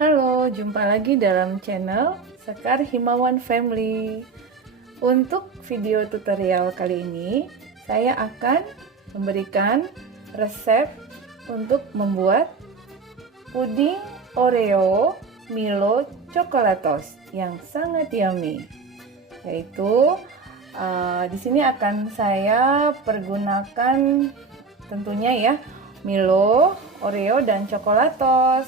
Halo, jumpa lagi dalam channel Sekar Himawan Family. Untuk video tutorial kali ini, saya akan memberikan resep untuk membuat puding Oreo Milo Coklatos yang sangat yummy. Yaitu di sini akan saya pergunakan tentunya ya Milo, Oreo, dan Coklatos.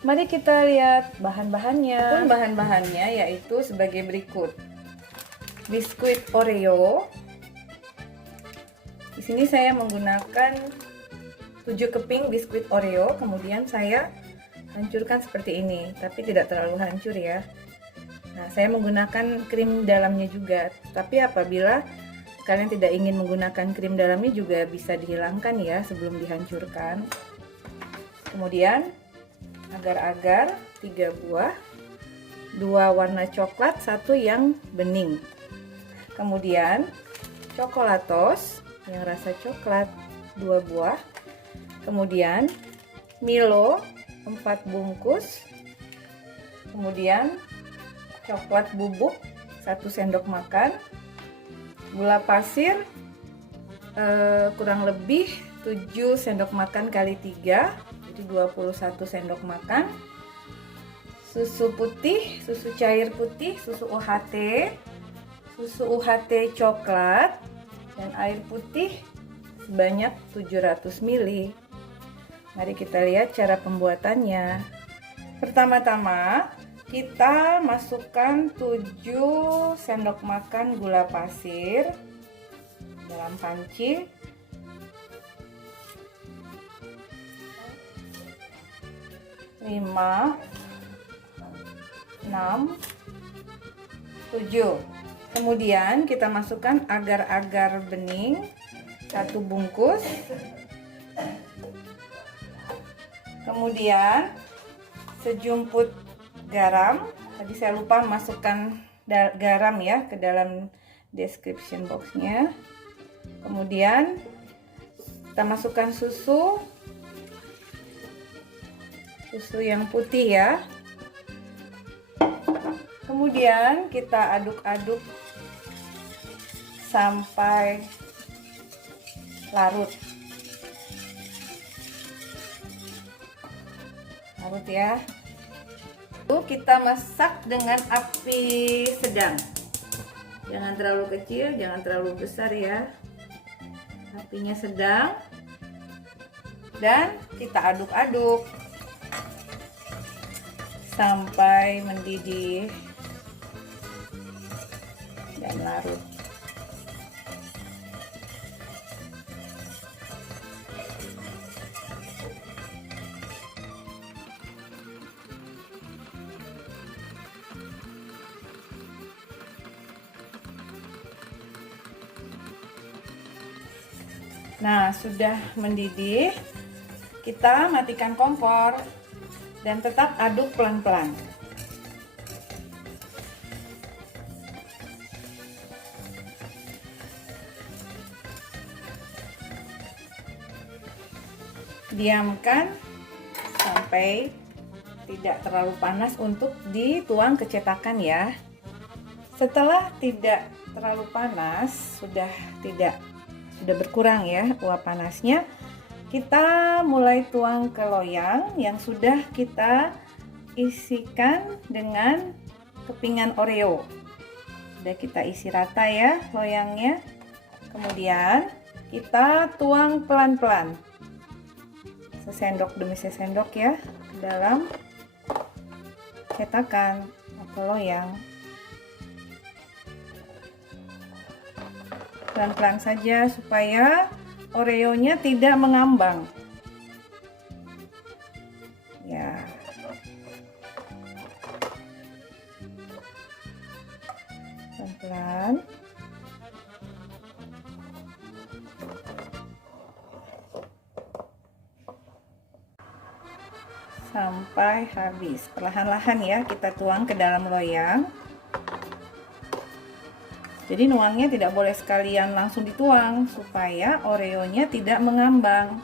Mari kita lihat bahan-bahannya. Bahan-bahannya yaitu sebagai berikut. Biskuit Oreo. Di sini saya menggunakan 7 keping biskuit Oreo, kemudian saya hancurkan seperti ini, tapi tidak terlalu hancur ya. Nah, saya menggunakan krim dalamnya juga. Tapi apabila kalian tidak ingin menggunakan krim dalamnya juga bisa dihilangkan ya sebelum dihancurkan. Kemudian agar-agar 3 buah, 2 warna coklat, 1 yang bening. Kemudian coklatos yang rasa coklat 2 buah. Kemudian Milo 4 bungkus. Kemudian coklat bubuk 1 sendok makan. Gula pasir kurang lebih 7 sendok makan kali 3, jadi 21 sendok makan. Susu putih, susu cair putih, susu UHT coklat, dan air putih sebanyak 700 ml. Mari kita lihat cara pembuatannya. Pertama-tama kita masukkan 7 sendok makan gula pasir dalam panci. 5, 6, 7. Kemudian kita masukkan agar-agar bening 1 bungkus. Kemudian sejumput garam. Tadi saya lupa masukkan garam ya ke dalam description boxnya. Kemudian kita masukkan susu yang putih ya. Kemudian kita aduk-aduk sampai larut ya. Lalu kita masak dengan api sedang, jangan terlalu kecil, jangan terlalu besar ya, apinya sedang, dan kita aduk-aduk sampai mendidih dan larut. Nah, sudah mendidih, kita matikan kompor dan tetap aduk pelan-pelan. Diamkan sampai tidak terlalu panas untuk dituang ke cetakan ya. Setelah tidak terlalu panas, sudah berkurang ya uap panasnya, kita mulai tuang ke loyang yang sudah kita isikan dengan kepingan Oreo. Sudah kita isi rata ya loyangnya. Kemudian kita tuang pelan-pelan, sesendok demi sesendok ya, ke dalam cetakan atau loyang. Pelan-pelan saja supaya Oreo-nya tidak mengambang. Ya. Pelan-pelan. Sampai habis. Perlahan-lahan ya kita tuang ke dalam loyang. Jadi nuangnya tidak boleh sekalian langsung dituang supaya Oreo-nya tidak mengambang.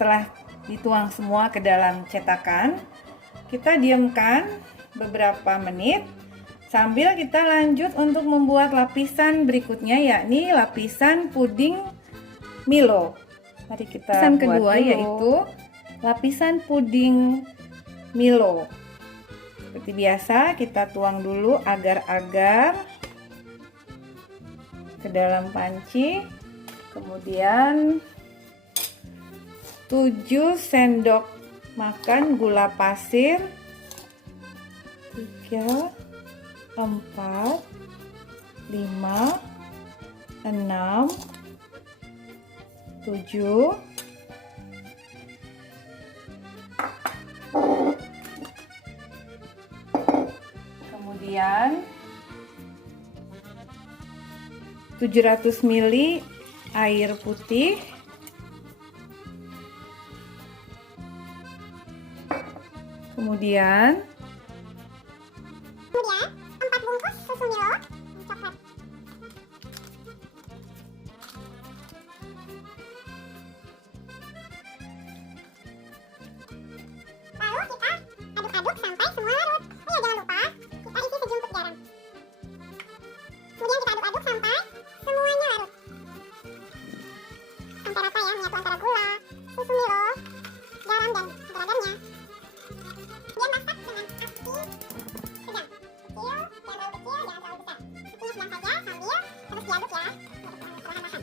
setelah dituang semua ke dalam cetakan, kita diamkan beberapa menit sambil kita lanjut untuk membuat lapisan berikutnya, yakni lapisan puding Milo. Mari kita lapisan kedua dulu, yaitu lapisan puding Milo. Seperti biasa kita tuang dulu agar-agar ke dalam panci. Kemudian 7 sendok makan gula pasir, 3, 4, 5, 6, 7, kemudian 700 ml air putih, kemudian 4 bungkus susu Milo coklat. Lalu kita aduk-aduk sampai semua larut. Oh ya, jangan lupa kita isi sejumput garam. Kemudian kita aduk-aduk sampai semuanya larut. Sampai rata ya, menyatu antara gula, susu Milo, garam dan agar-agarnya. Kemudian masak dengan api sedang. Kecil, jangan terlalu kecil, jangan terlalu besar. Apinya sedang saja sambil terus diaduk ya, perlahan-lahan.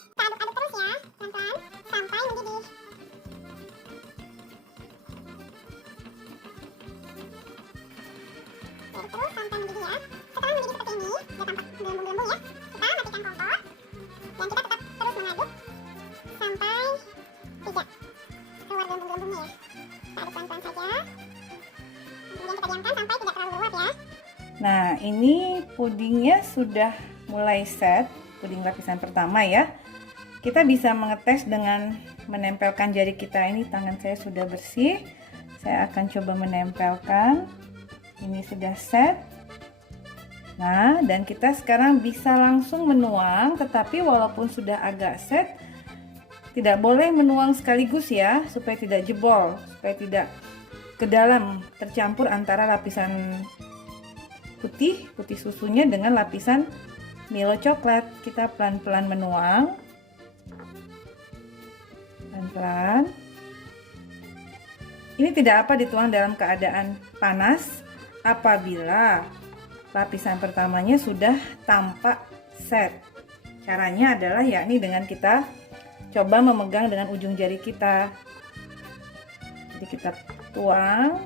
Kita aduk-aduk terus ya, pelan-pelan sampai mendidih. Aduk terus sampai mendidih ya. Setelah mendidih seperti ini, sudah tampak gelembung-gelembung ya. Kita matikan kompor dan kita tetap terus mengaduk sampai tidak keluar gelembung-gelembungnya ya. Kita aduk pelan-pelan saja. Kemudian kita diamkan sampai tidak terlalu meluap ya. nah ini pudingnya sudah mulai set, puding lapisan pertama ya. Kita bisa mengetes dengan menempelkan jari kita. Ini tangan saya sudah bersih, saya akan coba menempelkan. Ini sudah set. Nah, dan kita sekarang bisa langsung menuang, tetapi walaupun sudah agak set, tidak boleh menuang sekaligus ya, supaya tidak jebol, supaya tidak ke dalam tercampur antara lapisan putih susunya dengan lapisan Milo coklat. Kita pelan-pelan menuang, pelan-pelan. Ini tidak apa dituang dalam keadaan panas apabila lapisan pertamanya sudah tampak set. Caranya adalah yakni dengan kita coba memegang dengan ujung jari kita. Jadi kita tuang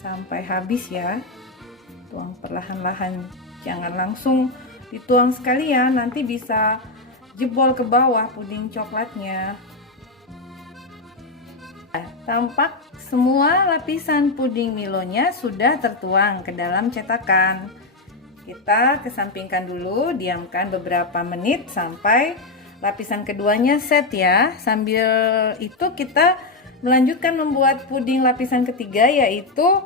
sampai habis ya. Tuang perlahan-lahan, jangan langsung dituang sekalian, nanti bisa jebol ke bawah puding coklatnya. Tampak semua lapisan puding Milonya sudah tertuang ke dalam cetakan. Kita kesampingkan dulu, diamkan beberapa menit sampai lapisan keduanya set ya. Sambil itu kita melanjutkan membuat puding lapisan ketiga, yaitu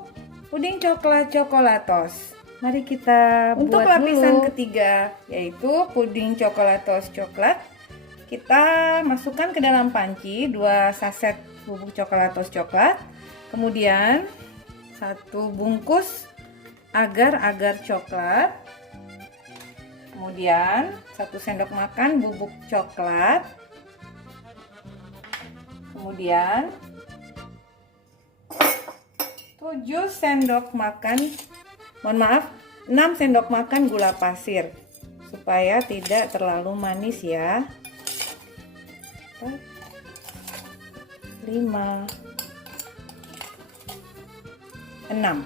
puding coklat coklatos. Mari kita buat untuk lapisan ketiga, yaitu puding coklatos coklat. Kita masukkan ke dalam panci 2 saset bubuk coklatos coklat, kemudian 1 bungkus agar-agar coklat, kemudian 1 sendok makan bubuk coklat, kemudian 7 sendok makan, 6 sendok makan gula pasir, supaya tidak terlalu manis ya. 5, 6.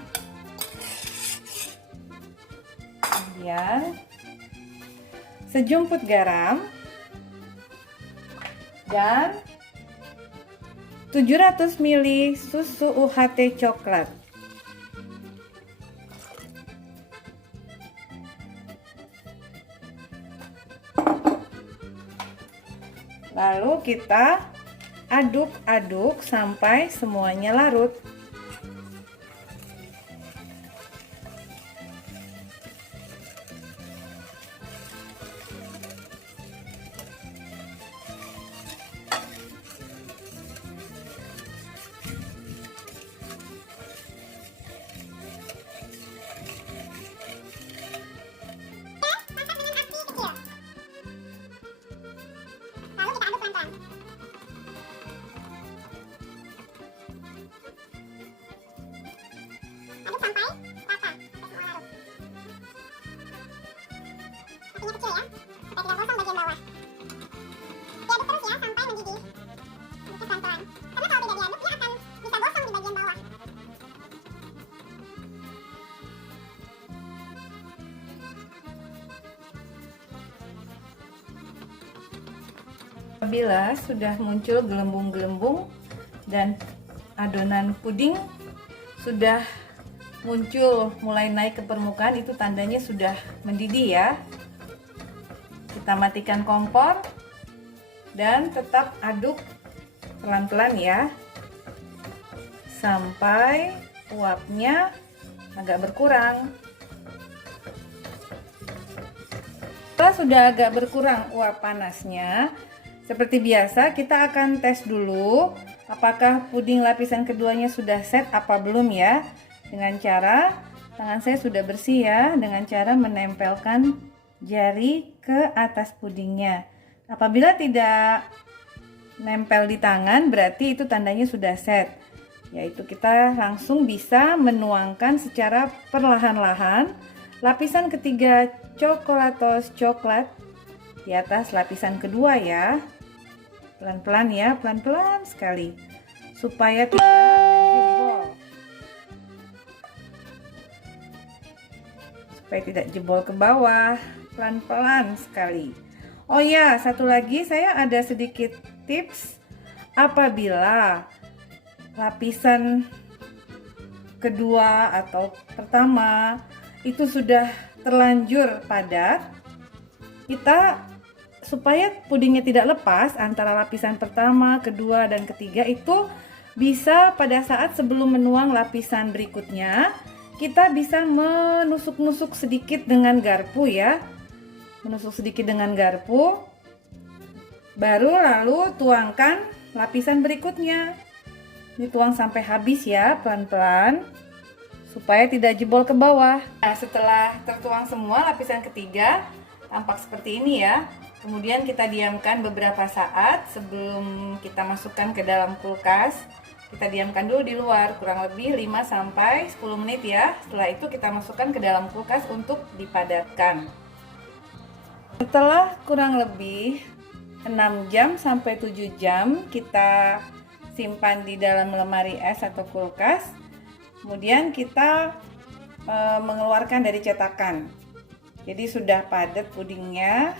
Kemudian sejumput garam dan 700 ml susu UHT coklat. Lalu kita aduk-aduk sampai semuanya larut. Apabila sudah muncul gelembung-gelembung dan adonan puding sudah muncul mulai naik ke permukaan, itu tandanya sudah mendidih ya. Kita matikan kompor dan tetap aduk pelan-pelan ya, sampai uapnya agak berkurang. Setelah sudah agak berkurang uap panasnya, seperti biasa kita akan tes dulu apakah puding lapisan keduanya sudah set apa belum ya. Dengan cara, tangan saya sudah bersih ya, dengan cara menempelkan jari ke atas pudingnya. Apabila tidak nempel di tangan, berarti itu tandanya sudah set. Yaitu kita langsung bisa menuangkan secara perlahan-lahan lapisan ketiga coklatos coklat di atas lapisan kedua ya. Pelan-pelan ya, pelan-pelan sekali supaya tidak jebol. Supaya tidak jebol ke bawah, pelan-pelan sekali. Oh ya, satu lagi saya ada sedikit tips apabila lapisan kedua atau pertama itu sudah terlanjur padat, kita supaya pudingnya tidak lepas antara lapisan pertama, kedua, dan ketiga itu bisa pada saat sebelum menuang lapisan berikutnya, kita bisa menusuk-nusuk sedikit dengan garpu ya. Menusuk sedikit dengan garpu, baru lalu tuangkan lapisan berikutnya. Dituang sampai habis ya, pelan-pelan supaya tidak jebol ke bawah. Nah, setelah tertuang semua lapisan ketiga tampak seperti ini ya. Kemudian kita diamkan beberapa saat sebelum kita masukkan ke dalam kulkas. Kita diamkan dulu di luar kurang lebih 5-10 menit ya. Setelah itu kita masukkan ke dalam kulkas untuk dipadatkan. Setelah kurang lebih 6 jam sampai 7 jam kita simpan di dalam lemari es atau kulkas. Kemudian kita mengeluarkan dari cetakan. Jadi sudah padat pudingnya.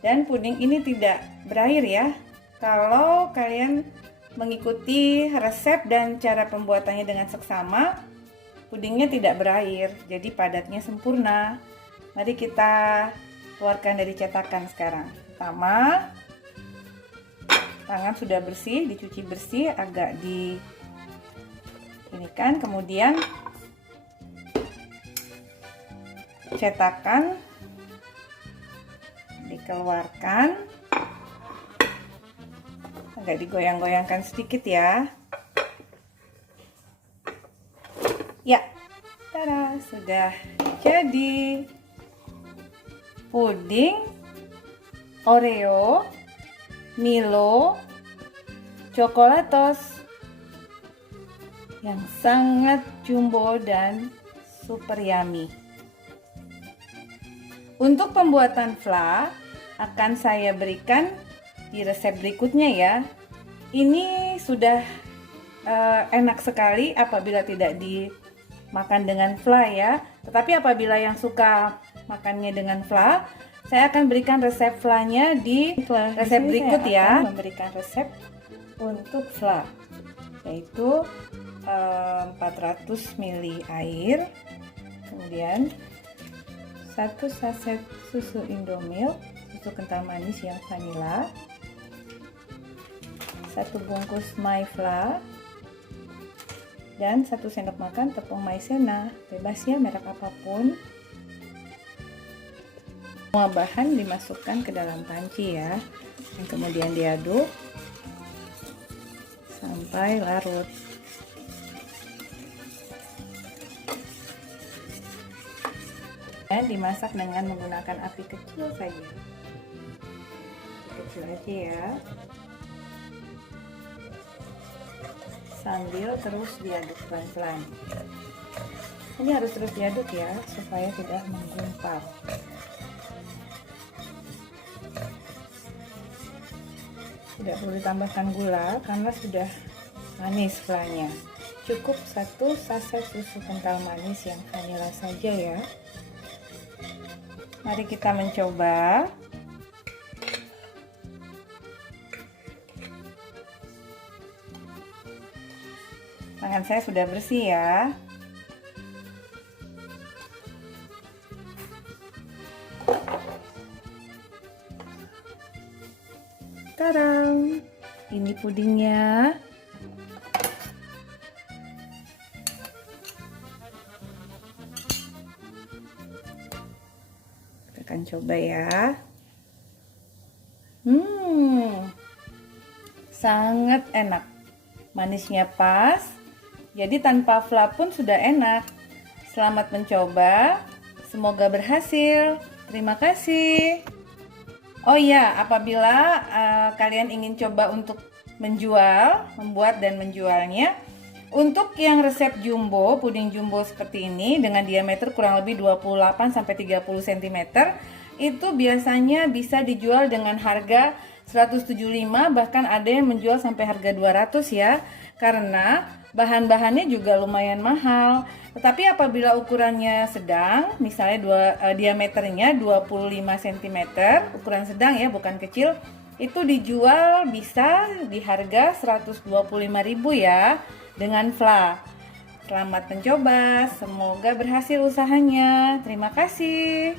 Dan puding ini tidak berair ya. Kalau kalian mengikuti resep dan cara pembuatannya dengan seksama, pudingnya tidak berair, jadi padatnya sempurna. Mari kita keluarkan dari cetakan sekarang. Pertama, tangan sudah bersih, dicuci bersih, agak ini kan, kemudian cetakan dikeluarkan. Agak digoyang-goyangkan sedikit ya. Ya, tada, sudah jadi puding Oreo Milo Coklatos yang sangat jumbo dan super yummy. Untuk pembuatan fla akan saya berikan di resep berikutnya ya. Ini sudah enak sekali apabila tidak dimakan dengan fla ya. Tetapi apabila yang suka makannya dengan fla, saya akan berikan resep flanya di resep berikut ya. Memberikan resep untuk fla, yaitu 400 ml air, kemudian 1 saset susu Indomilk, susu kental manis yang vanila, 1 bungkus myfla, dan 1 sendok makan tepung maizena, bebas ya merek apapun. Semua bahan dimasukkan ke dalam panci ya, dan kemudian diaduk sampai larut. Dan dimasak dengan menggunakan api kecil saja, kecil aja ya, sambil terus diaduk pelan-pelan. Ini harus terus diaduk ya, supaya tidak menggumpal. Tidak perlu ditambahkan gula karena sudah manis flanya. Cukup 1 saset susu kental manis yang vanila saja ya. Mari kita mencoba. Tangan saya sudah bersih ya. Tadam, ini pudingnya. Kita akan coba ya. Sangat enak. Manisnya pas. Jadi tanpa fla pun sudah enak. Selamat mencoba. Semoga berhasil. Terima kasih. Oh iya, apabila kalian ingin coba untuk membuat dan menjualnya, untuk yang resep jumbo, puding jumbo seperti ini dengan diameter kurang lebih 28-30 cm, itu biasanya bisa dijual dengan harga 175, bahkan ada yang menjual sampai harga 200 ya, karena bahan-bahannya juga lumayan mahal. Tetapi apabila ukurannya sedang, misalnya diameternya 25 cm, ukuran sedang ya, bukan kecil, itu dijual bisa di harga 125.000 ya, dengan fla. Selamat mencoba, semoga berhasil usahanya. Terima kasih.